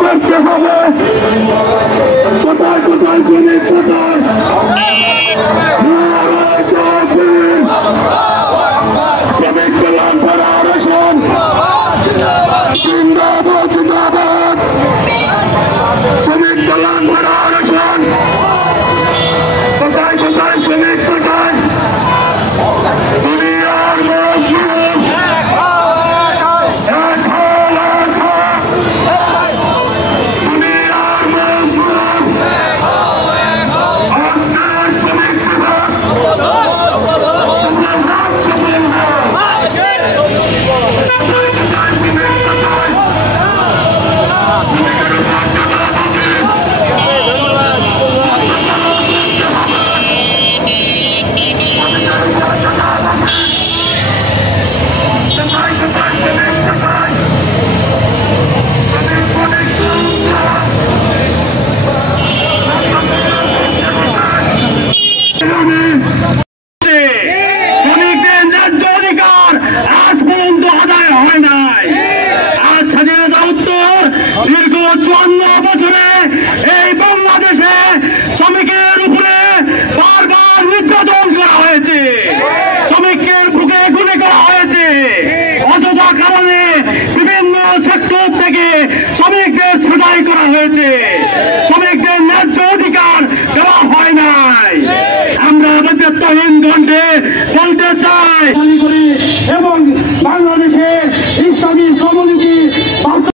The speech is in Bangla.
করতে হবে। কোথায় কোথায় শ্রমিক কোথায় শ্রমিক কল্যাণ ফেডারেশন জিন্দাবাদ জিন্দাবাদ। শ্রমিক কল্যাণ ফেডারেশন কোথায় কোথায় শ্রমিক কোথায় দুনিয়ার মজলুম শ্রমিকদের ছাঁটাই করা হয়েছে। শ্রমিকদের ন্যায্য অধিকার